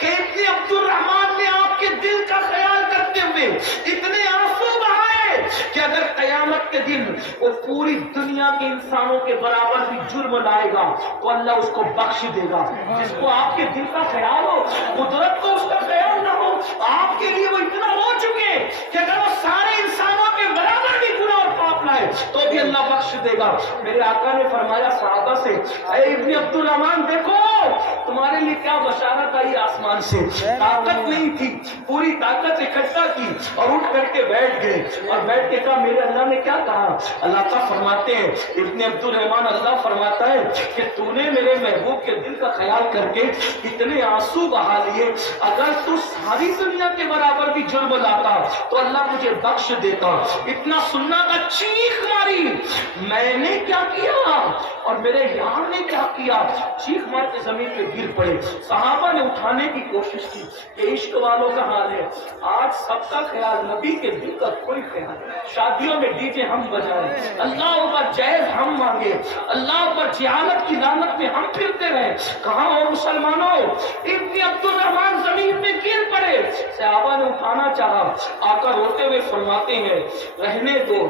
کہ ابن عبدالرحمان نے آپ کے دل کا خیال کرتے ہوئے اتنے آنسو بہائے کہ اگر قیامت کے دن وہ پوری دنیا کے انسانوں کے برابر بھی جرم لائے گا تو اللہ اس کو بخش دے گا. جس کو آپ کے دل کا خیال ہو, قدرت کو اس کا خیال نہ ہو, آپ کے لیے وہ اتنا ہو چکے کہ اگر وہ سارے انسانوں کے برابر بھی گناہ اور پاپ لائے تو بھی اللہ بخش دے گا. میرے آقا نے فرمایا صحابہ سے, اے ابن عبدالرحمان دیکھو تمہارے لیے کیا بشارت آئی آسمان سے. طاقت نہیں تھی, پوری طاقت اکٹھا کی اور اٹھ کر کے بیٹھ گئے اور بیٹھ کے کہا میرے اللہ نے کیا کہا. اللہ کا فرماتے ہیں ابن عبدالرحمان, اللہ فرماتا ہے کہ تو نے میرے محبوب کے دل کا خیال کر کے اتنے آنسو بہا لیے, اگر تو ساری دنیا کے برابر بھی جرم لاتا تو اللہ مجھے بخش دیتا. اتنا سننا کا چیخ ماری, میں نے کیا کیا اور میرے یار نے کیا کیا, چیخ مار کے زمین پہ گر پڑے. صحابہ نے اٹھانے کی کوشش کی کہ عشق والوں کا حال ہے, آج سب کا خیال, نبی کے دل کا کوئی خیال. شادیوں میں ڈی جے ہم بجائیں, اللہ پر جائز ہم مانگے, اللہ پر جہالت کی لعنت میں ہم پھرتے رہے. کہاں ہو مسلمانوں؟ ابن عبدالرحمان زمین میں گر پڑے. صحابہ نے اٹھانا چاہا, آقا روتے ہوئے فرماتے ہیں رہنے دو,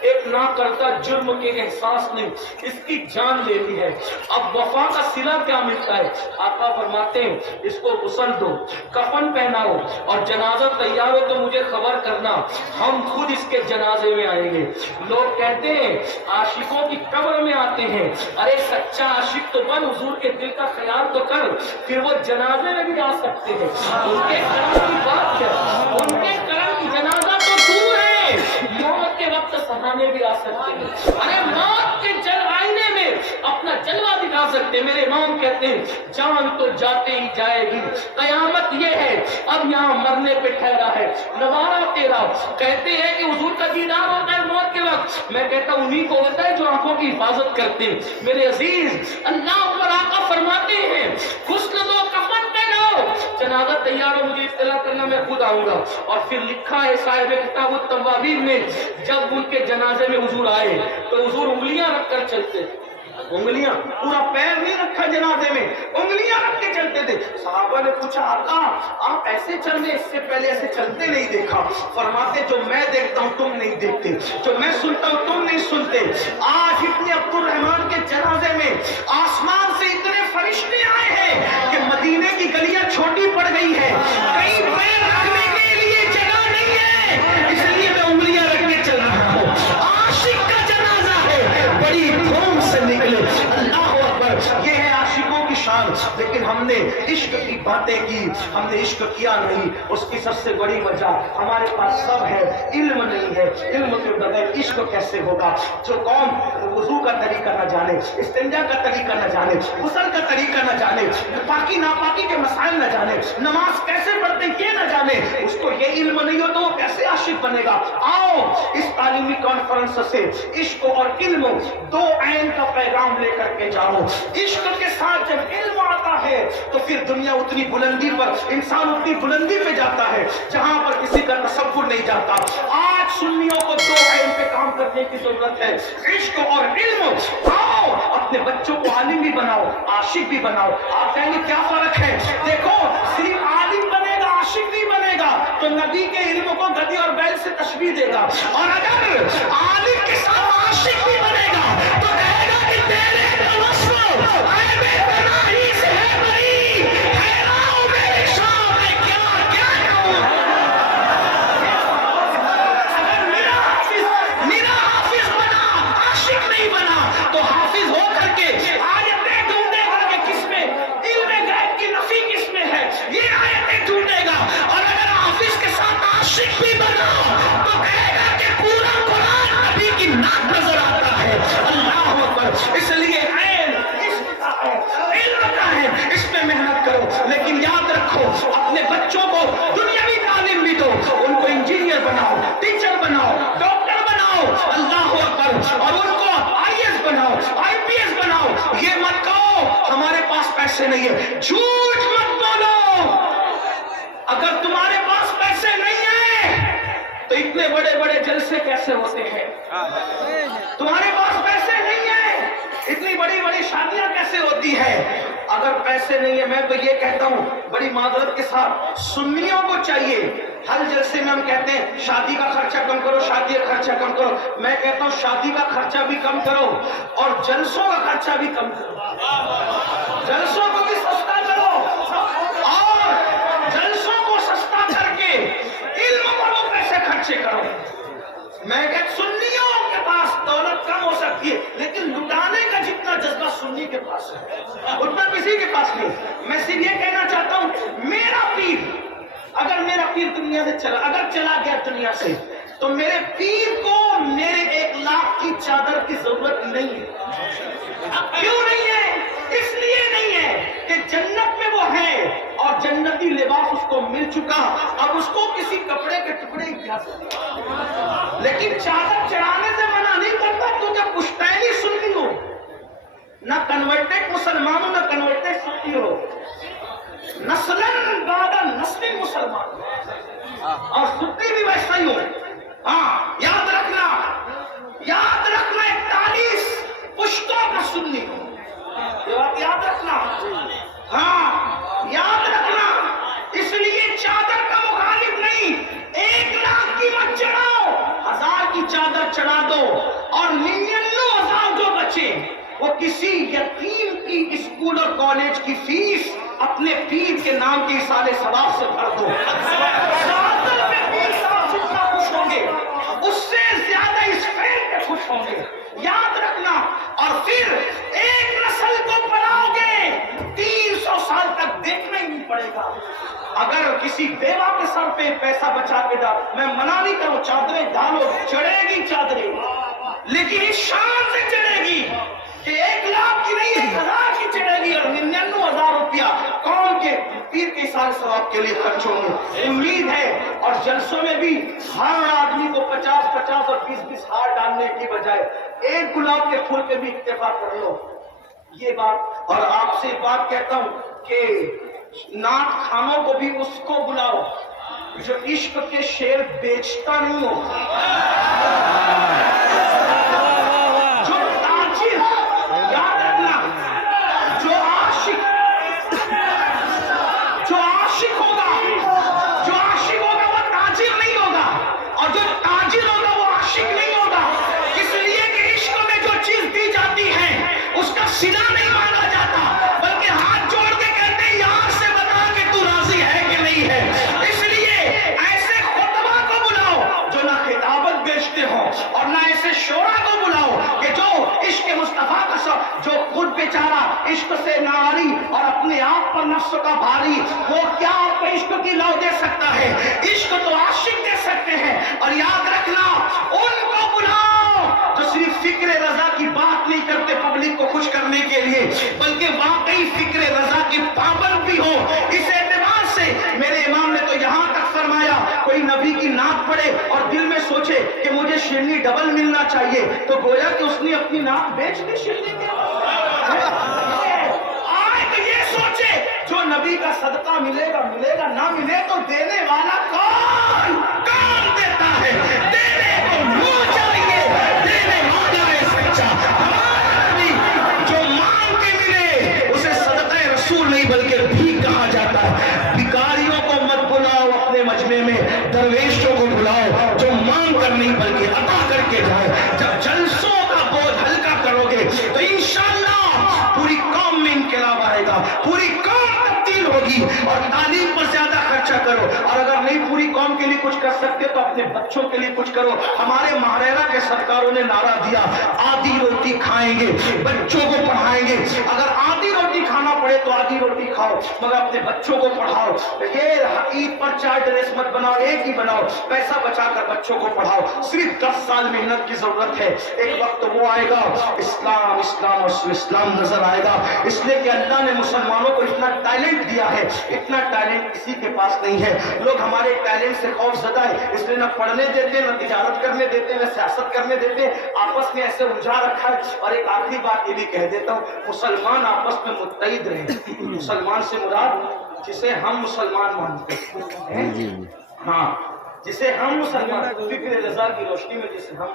ایک نہ کرتا جرم کے احساس نے اس کی جان لے لی ہے, اب وفا کا صلہ کیا ملتا ہے. آقا فرماتے ہیں اس کو غسل دو, کفن پہناؤ اور جنازہ تیار ہو تو مجھے خبر کرنا, ہم خود اس کے جنازے میں آئیں گے. لوگ کہتے ہیں عاشقوں کی قبر میں آتے ہیں, ارے سچا عاشق تو بن, حضور کے دل کا خیال تو کر, پھر وہ جنازے میں بھی آ سکتے ہیں. ان کے کرم کی بات ہے, ان کے کرم کی جنازہ تو دور ہے, موت کے وقت سہانے بھی آ سکتے ہیں. ارے موت کے آئینے میں اپنا جلوہ دکھا سکتے. میرے امام کہتے ہیں جان تو جاتے ہی جائے گی, قیامت یہ ہے اب یہاں مرنے پہ ٹھہرا ہے نوارا تیرا. کہتے ہیں کہ حضور کا دیدار ہوتا ہے موت کے وقت, میں کہتا ہوں انہیں کو ہوتا ہے جو آنکھوں کی حفاظت کرتے ہیں. میرے عزیز اللہ پر آقا فرماتے ہیں غسل دو, کفن پہناؤ, جنازہ تیار ہو, مجھے اطلاع کرنا, میں خود آؤں گا. اور پھر لکھا ہے صاحب کتاب التوابین نے, جب ان کے جنازے میں حضور آئے تو حضور انگلیاں رکھ کر چلتے, انگلیاں, پورا پیر نہیں رکھا جنازے میں, انگلیاں رکھ کے چلتے تھے. صحابہ نے پوچھا آقا آپ ایسے چل رہے, اس سے پہلے ایسے چلتے نہیں دیکھا. فرماتے جو میں دیکھتا ہوں تم نہیں دیکھتے, جو میں سنتا ہوں تم نہیں سنتے. آج ابن عبدالرحمان کے جنازے میں آسمان سے اتنے فرشتے آئے ہیں کہ مدینے کی گلیاں چھوٹی پڑ گئی ہے, کئی پیر رکھنے کے لیے جگہ نہیں ہے, اس لیے میں انگلیاں رکھ کے چل رہا ہوں. عاشق کا جنازہ ہے, بڑی دھوم سے نکلے. اللہ اکبر, یہ ہے عاشقوں کی شان. لیکن ہم نے عشق کی باتیں کی, ہم نے عشق کیا نہیں. اس کی سب سے بڑی وجہ ہمارے پاس سب ہے, علم نہیں ہے. علم کے بغیر عشق کیسے ہوگا؟ جو قوم وضو کا طریقہ نہ جانے, استنجا کا طریقہ نہ جانے, غسل کا طریقہ نہ جانے, پاکی ناپاکی کے مسائل نہ جانے, نماز کیسے پڑھتے یہ نہ جانے, اس کو یہ علم نہیں ہو تو وہ کیسے عاشق بنے گا؟ آؤ اس تعلیمی کانفرنس سے عشق اور علم دو عین کا پیغام لے کر کے جاؤ. عشق کے ساتھ جب علم آتا ہے تو پھر دنیا اتنی بلندی پر, انسان اتنی بلندی پہ جاتا ہے جہاں پر کسی کا تصور نہیں جاتا. آج سنیوں کو دو عین پہ کام کرنے کی ضرورت ہے, عشق اور علم. آؤ اپنے بچوں کو عالم بھی بناؤ, عاشق بھی بناؤ. آپ کہیں گے کیا فرق ہے؟ دیکھو صرف عالم بنے گا عاشق نہیں بنے گا تو نبی کے علم کو گدی اور بیل سے تشبیہ دے گا, اور اگر عالم کے ساتھ عاشق بھی بنے گا تو کہے گا کہ تیرے توسل اے بے پناہی سے ہے بری, حیران میرے شاہ میں کیا کیا کہوں. اگر میرا حافظ بنا, عاشق نہیں بنا, تو حافظ ہو کر کے آیتیں ڈھونڈے گا کہ کس میں علم غیب کی نفی کس میں ہے, یہ آیتیں ڈھونڈے گا. اور اگر حافظ کے ساتھ عاشق بھی بنا تو کہے گا کہ پورا قرآن نبی کی ناک نظر آتا ہے. اللہ اکبر. اس لیے عین عشق کا ہے, علم کا ہے, اس میں محنت کرو. لیکن یاد رکھو اپنے بچوں کو دنیاوی تعلیم بھی دو, ان کو انجینئر بناؤ, ٹیچر بناؤ, ڈاکٹر بناؤ. اللہ اکبر. اور ان کو آئی ایس بناؤ, آئی پی ایس بناؤ. یہ مت کہو ہمارے پاس پیسے نہیں ہے, جھوٹ مت بولو. اگر تمہارے پاس پیسے نہیں ہیں تو اتنے بڑے بڑے جلسے کیسے ہوتے ہیں؟ تمہارے پاس پیسے نہیں ہیں, اتنی بڑی بڑی شادیاں کیسے ہوتی ہیں؟ اگر پیسے نہیں ہے، میں تو یہ کہتا ہوں بڑی معذرت کے ساتھ، سنیوں کو چاہیے، ہر جلسے میں ہم کہتے ہیں شادی کا خرچہ کم کرو، شادی کا خرچہ کم کرو، میں کہتا ہوں شادی کا خرچہ بھی کم کرو اور جلسوں کا خرچہ بھی کم کرو، جلسوں کو بھی سستا کرو اور جلسوں کو سستا کر کے علم پڑھو، پیسے خرچے کرو۔ میں کہتا سنیوں کے پاس دولت کم ہو سکتی ہے لیکن لٹانے کا جتنا جذبہ سنی کے پاس ہے اتنا کسی کے پاس نہیں۔ میں صرف یہ کہنا چاہتا ہوں، میرا پیر، اگر میرا پیر دنیا سے اگر چلا گیا دنیا سے، تو میرے پیر کو میرے 1 لاکھ کی چادر کی ضرورت نہیں ہے۔ کیوں نہیں ہے؟ اس لیے نہیں ہے کہ جنت میں وہ ہے اور جنتی لباس اس کو مل چکا، اب اس کو کسی کپڑے کے ٹکڑے ہی کیا سکتے، لیکن چادر چڑھانے سے منع نہیں کرتا کیونکہ پشتینی سنی ہو، نہ کنورٹڈ مسلمان ہو نہ کنورٹڈ سنی ہو، نسلن بعد نسل مسلمان اور سنی بھی ویسا ہی ہو۔ ہاں یاد رکھنا 41 پشتوں کا سنی ہو، یہ بات یاد رکھنا، ہاں یاد رکھنا۔ اس لیے چادر کا مخالف نہیں، 1 لاکھ کی مت چڑھاؤ، 1000 کی چادر چڑھا دو اور 99,000 جو بچے وہ کسی یتیم کی اسکول اور کالج کی فیس اپنے پیر کے نام کی ایصال ثواب سے بھر دو۔ زیادہ میں پیر صاحب جتنا خوش ہوں گے اس سے زیادہ اس فیل پہ خوش ہوں گے، یاد رکھنا۔ اور پھر ایک نسل کو پڑھاؤ گے 300 سال تک دیکھنا ہی نہیں پڑے گا۔ اگر کسی بیوہ کے سر پہ پیسہ بچا کے ڈال، میں منع نہیں کروں، چادریں ڈالو، چڑھے گی چادریں، لیکن اس شان سے چڑھے گی کہ 1 لاکھ کی نہیں 1000 کی چڑھے گی اور 99,000 روپیہ قوم کے پیر کے ایصال ثواب کے لیے خرچ ہوں گے۔ امید ہے اور جلسوں میں بھی ہر آدمی کو 50 اور 20 ہار ڈالنے کی بجائے 1 گلاب کے پھول پہ بھی اکتفا کر لو۔ یہ بات، اور آپ سے بات کہتا ہوں کہ نعت خانوں کو بھی اس کو بلاؤ جو عشق کے شعر بیچتا نہیں ہو، جو تاجر، یاد رکھنا، جو عاشق ہوگا وہ تاجر نہیں ہوگا، اور جو تاجر ہوگا وہ عاشق نہیں ہوگا، اس لیے کہ عشق میں جو چیز دی جاتی ہے اس کا صلہ نہیں مانگا جاتا بلکہ ہاتھ جوڑ کے کہتے ہیں یار سے بتا کہ تو راضی ہے کہ نہیں ہے۔ اس لیے ایسے خطبہ کو بلاؤ جو نہ خطابت بیچتے ہوں اور نہ ایسے شعرا کو بلاؤ کہ جو عشق مصطفیٰ کا جو خود بیچارہ عشق سے ناری اور اپنے آپ پر نفس کا بھاری، وہ کیا آپ کو عشق کی لو دے سکتا ہے؟ عشق تو عاشق دے سکتے ہیں۔ اور یاد رکھنا، ان کو بلاؤ جو صرف فکر رضا کی بات نہیں کرتے پبلک کو خوش کرنے کے لیے بلکہ واقعی فکر رضا کی پابند بھی ہو۔ اس اعتبار سے میرے امام نے تو یہاں تک فرمایا، کوئی نبی کی نعت پڑھے اور دل میں سوچے کہ مجھے شیرنی ڈبل ملنا چاہیے تو گویا کہ اس نے اپنی نعت بیچ دی شیرنی کے آئے تو یہ سوچے جو نبی کا صدقہ ملے گا نہ ملے تو دینے والا کون دیتا ہے؟ دینے کو منہ چاہیے، دینے والا ہے سچا۔ ہمارا نبی جو مانگ کے ملے اسے صدقہ رسول نہیں بلکہ بھی کہا جاتا ہے۔ بھکاریوں کو مت بلاؤ اپنے مجمع میں، درویشوں کو بلاؤ جو مانگ کر نہیں بلکہ عطا کر کے جائے۔ جب جلسوں کا بوجھ ہلکا کرو گے تو انشاءاللہ پوری قوم میں انقلاب آئے گا، پوری قوم تبدیل ہوگی۔ اور تعلیم پر زیادہ خرچہ کرو، اور اگر نہیں پوری قوم کے لیے کچھ کر سکتے تو اپنے بچوں کے لیے کچھ کرو۔ ہمارے ماہرہ کے سرکاروں نے نعرہ دیا آدھی روٹی کھائیں گے، بچوں کو پڑھائیں گے۔ اگر آدھی روٹی کھانا پڑے تو آدھی روٹی کھاؤ مگر اپنے بچوں کو پڑھاؤ۔ یہ عید پر 4 ڈریس مت بناؤ، ایک ہی بناؤ، پیسہ بچا کر بچوں کو پڑھاؤ۔ صرف 10 سال محنت کی ضرورت ہے، ایک وقت وہ آئے گا اسلام اور اسلام نظر آئے گا۔ اس لیے کہ اللہ نے مسلمانوں کو اتنا ٹیلنٹ دیا ہے، اتنا ٹیلنٹ کسی کے پاس نہیں ہے۔ لوگ ہمارے ٹیلنٹ سے خوف زدہ ہے، اس لیے نہ پڑھنے دیتے، نہ تجارت کرنے دیتے، نہ سیاست کرنے دیتے، آپس میں ایسے الجھا رکھا ہے۔ اور ایک آخری بات یہ بھی کہہ دیتا ہوں، مسلمان آپس میں متحد رہیں۔ مسلمان سے مراد جسے ہم مسلمان مانتے ہیں، ہاں جسے ہم مسلمان فکر رضا کی روشنی میں جسے ہم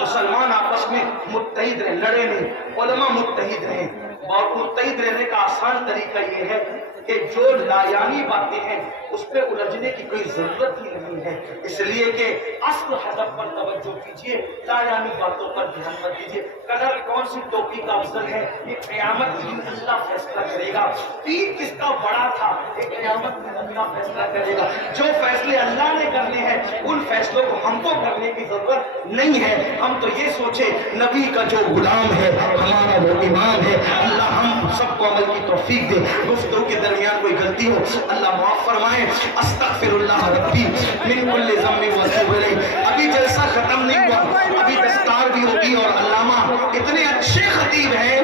مسلمان آپس میں متحد رہیں، لڑے نہیں، علماء متحد رہیں، اور متحد رہنے کا آسان طریقہ یہ ہے کہ جو لایانی باتیں ہیں اس پہ الجھنے کی کوئی ضرورت ہی نہیں ہے، اس لیے کہ اصل ہدف پر توجہ کیجئے، لایانی باتوں پر دھیان مت دیجئے۔ کلر کون سی ٹوپی کا افضل ہے یہ قیامت کے دن اللہ فیصلہ کرے گا، دین کس کا بڑا تھا یہ قیامت میں اللہ فیصلہ کرے گا۔ جو فیصلے اللہ نے کرنے ہیں ان فیصلوں کو ہم کو کرنے کی ضرورت نہیں ہے، ہم تو یہ سوچے نبی کا جو غلام ہے ہمارا وہ امام ہے۔ اللہ ہم سب کو عمل کی توفیق دے۔ گفتگو کے درمیان کوئی غلطی ہو اللہ معاف فرمائے۔ استغفر اللہ ربی من کل ذنب و اتوب الیہ۔ ابھی جلسہ ختم نہیں ہوا، ابھی دستار بھی ہوگی اور علامہ اتنے اچھے خطیب ہیں